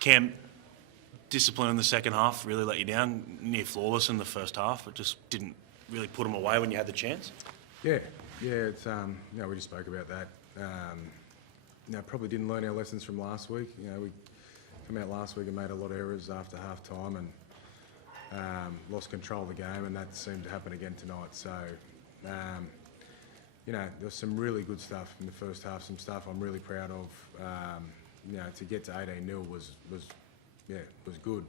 Cam, discipline in the second half really let you down. Near flawless in the first half, but just didn't really put them away when you had the chance. Yeah. It's we just spoke about that. Probably didn't learn our lessons from last week. We come out last week and made a lot of errors after half time and lost control of the game, and that seemed to happen again tonight. So, there was some really good stuff in the first half. Some stuff I'm really proud of. To get to 18-0 was good,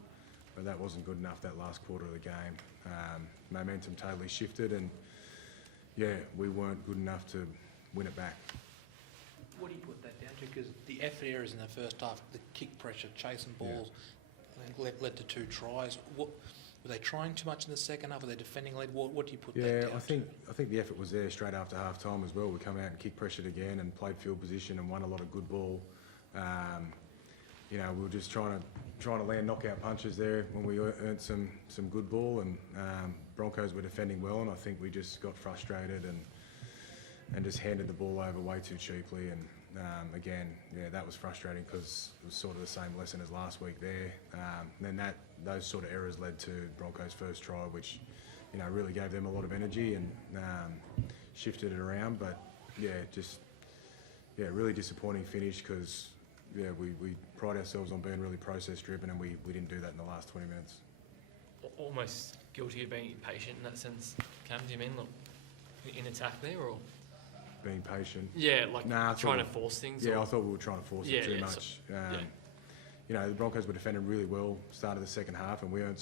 but that wasn't good enough that last quarter of the game. Momentum totally shifted, and we weren't good enough to win it back. What do you put that down to? Because the effort areas in the first half, the kick pressure, chasing balls, I think led to 2 tries. Were they trying too much in the second half? Were they defending lead? What do you put that down to? I think the effort was there straight after half time as well. We come out and kick pressured again and played field position and won a lot of good ball. We were just trying to land knockout punches there when we earned some good ball, and Broncos were defending well, and I think we just got frustrated and just handed the ball over way too cheaply. And that was frustrating because it was sort of the same lesson as last week there. Then those sort of errors led to Broncos' first try, which really gave them a lot of energy and shifted it around. But really disappointing finish because we pride ourselves on being really process driven, and we didn't do that in the last 20 minutes. Almost guilty of being impatient in that sense, Cam, do you mean? Like, in attack there, or? Being patient. Yeah, trying to force things? Yeah, I thought we were trying to force it too much. The Broncos were defending really well start of the second half, and we earned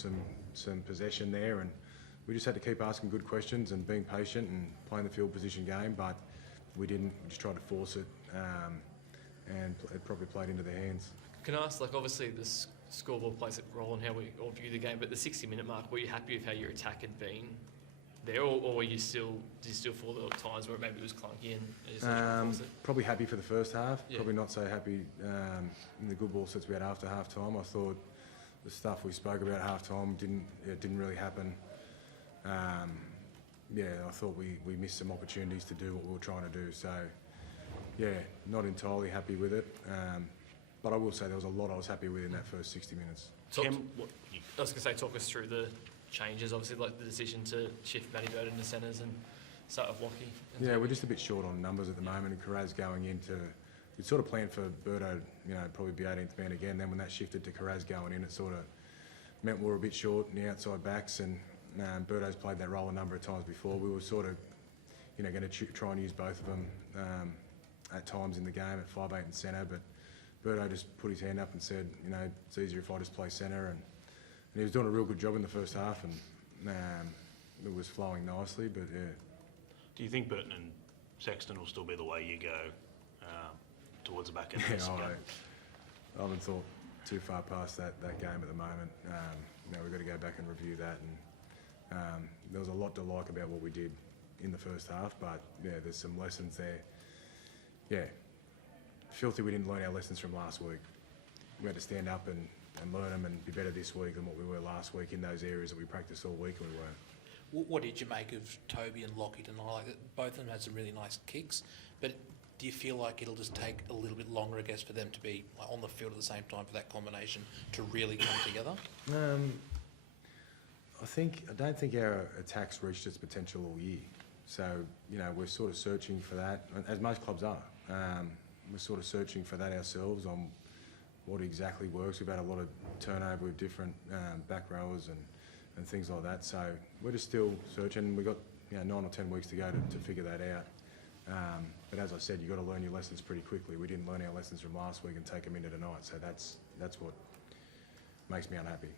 some possession there, and we just had to keep asking good questions and being patient and playing the field position game, but we didn't. We just tried to force it, and it probably played into their hands. Can I ask, obviously the scoreboard plays a role in how we all view the game, but the 60-minute mark, were you happy with how your attack had been there, or were you still feel there were times where maybe it was clunky and probably happy for the first half, yeah. Probably not so happy in the good ball sets we had after half time. I thought the stuff we spoke about at half time didn't really happen. I thought we missed some opportunities to do what we were trying to do, so not entirely happy with it, but I will say there was a lot I was happy with in that first 60 minutes. I was going to say, talk us through the changes, obviously, like the decision to shift Matty Bird into centres and start with Lockie. Yeah, we're just a bit short on numbers at the moment, and Carraz going into... We sort of planned for Birdo, probably be 18th man again. Then when that shifted to Carraz going in, it sort of meant we were a bit short in the outside backs, and Birdo's played that role a number of times before. We were sort of, going to try and use both of them at times in the game at 5'8" and centre, but Birdo just put his hand up and said, it's easier if I just play centre, and he was doing a real good job in the first half, and it was flowing nicely, but yeah. Do you think Burton and Sexton will still be the way you go towards the back end of this game? I haven't thought too far past that game at the moment. We've got to go back and review that, and there was a lot to like about what we did in the first half, but there's some lessons there. Filthy we didn't learn our lessons from last week. We had to stand up and learn them and be better this week than what we were last week in those areas that we practiced all week, and we weren't. What did you make of Toby and Lockie tonight? Both of them had some really nice kicks, but do you feel like it'll just take a little bit longer, I guess, for them to be on the field at the same time for that combination to really come together? I don't think our attack's reached its potential all year. So, we're sort of searching for that, as most clubs are. We're sort of searching for that ourselves on what exactly works. We've had a lot of turnover with different back rowers and things like that. So we're just still searching. We've got 9 or 10 weeks to go to figure that out. But as I said, you've got to learn your lessons pretty quickly. We didn't learn our lessons from last week and take them into tonight. So that's what makes me unhappy.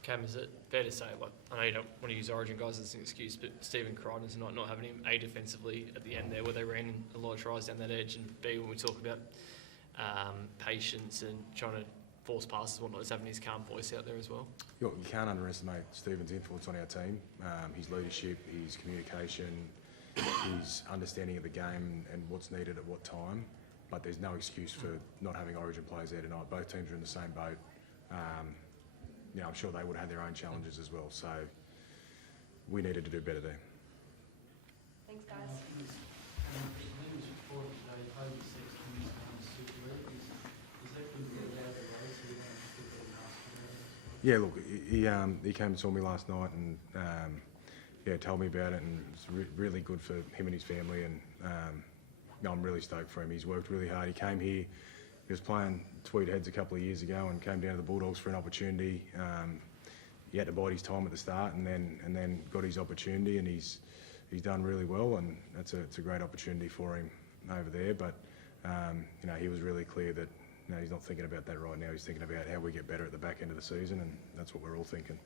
Cam, is it fair to say, I know you don't want to use Origin guys as an excuse, but Stephen Crichton's not having him A, defensively at the end there where they ran a lot of tries down that edge, and B, when we talk about patience and trying to force passes and whatnot, is having his calm voice out there as well? You can't underestimate Stephen's influence on our team, his leadership, his communication, his understanding of the game and what's needed at what time, but there's no excuse for not having Origin players there tonight. Both teams are in the same boat. I'm sure they would have had their own challenges as well, so we needed to do better there. Thanks, guys. Sexton is super. Is that going to get out of the way so we Yeah, look, he came and saw me last night and told me about it, and it's really good for him and his family, and I'm really stoked for him. He's worked really hard. He came here, he was playing Tweed Heads a couple of years ago and came down to the Bulldogs for an opportunity. He had to bide his time at the start and then got his opportunity, and he's done really well, and it's a great opportunity for him over there. But he was really clear that he's not thinking about that right now. He's thinking about how we get better at the back end of the season, and that's what we're all thinking.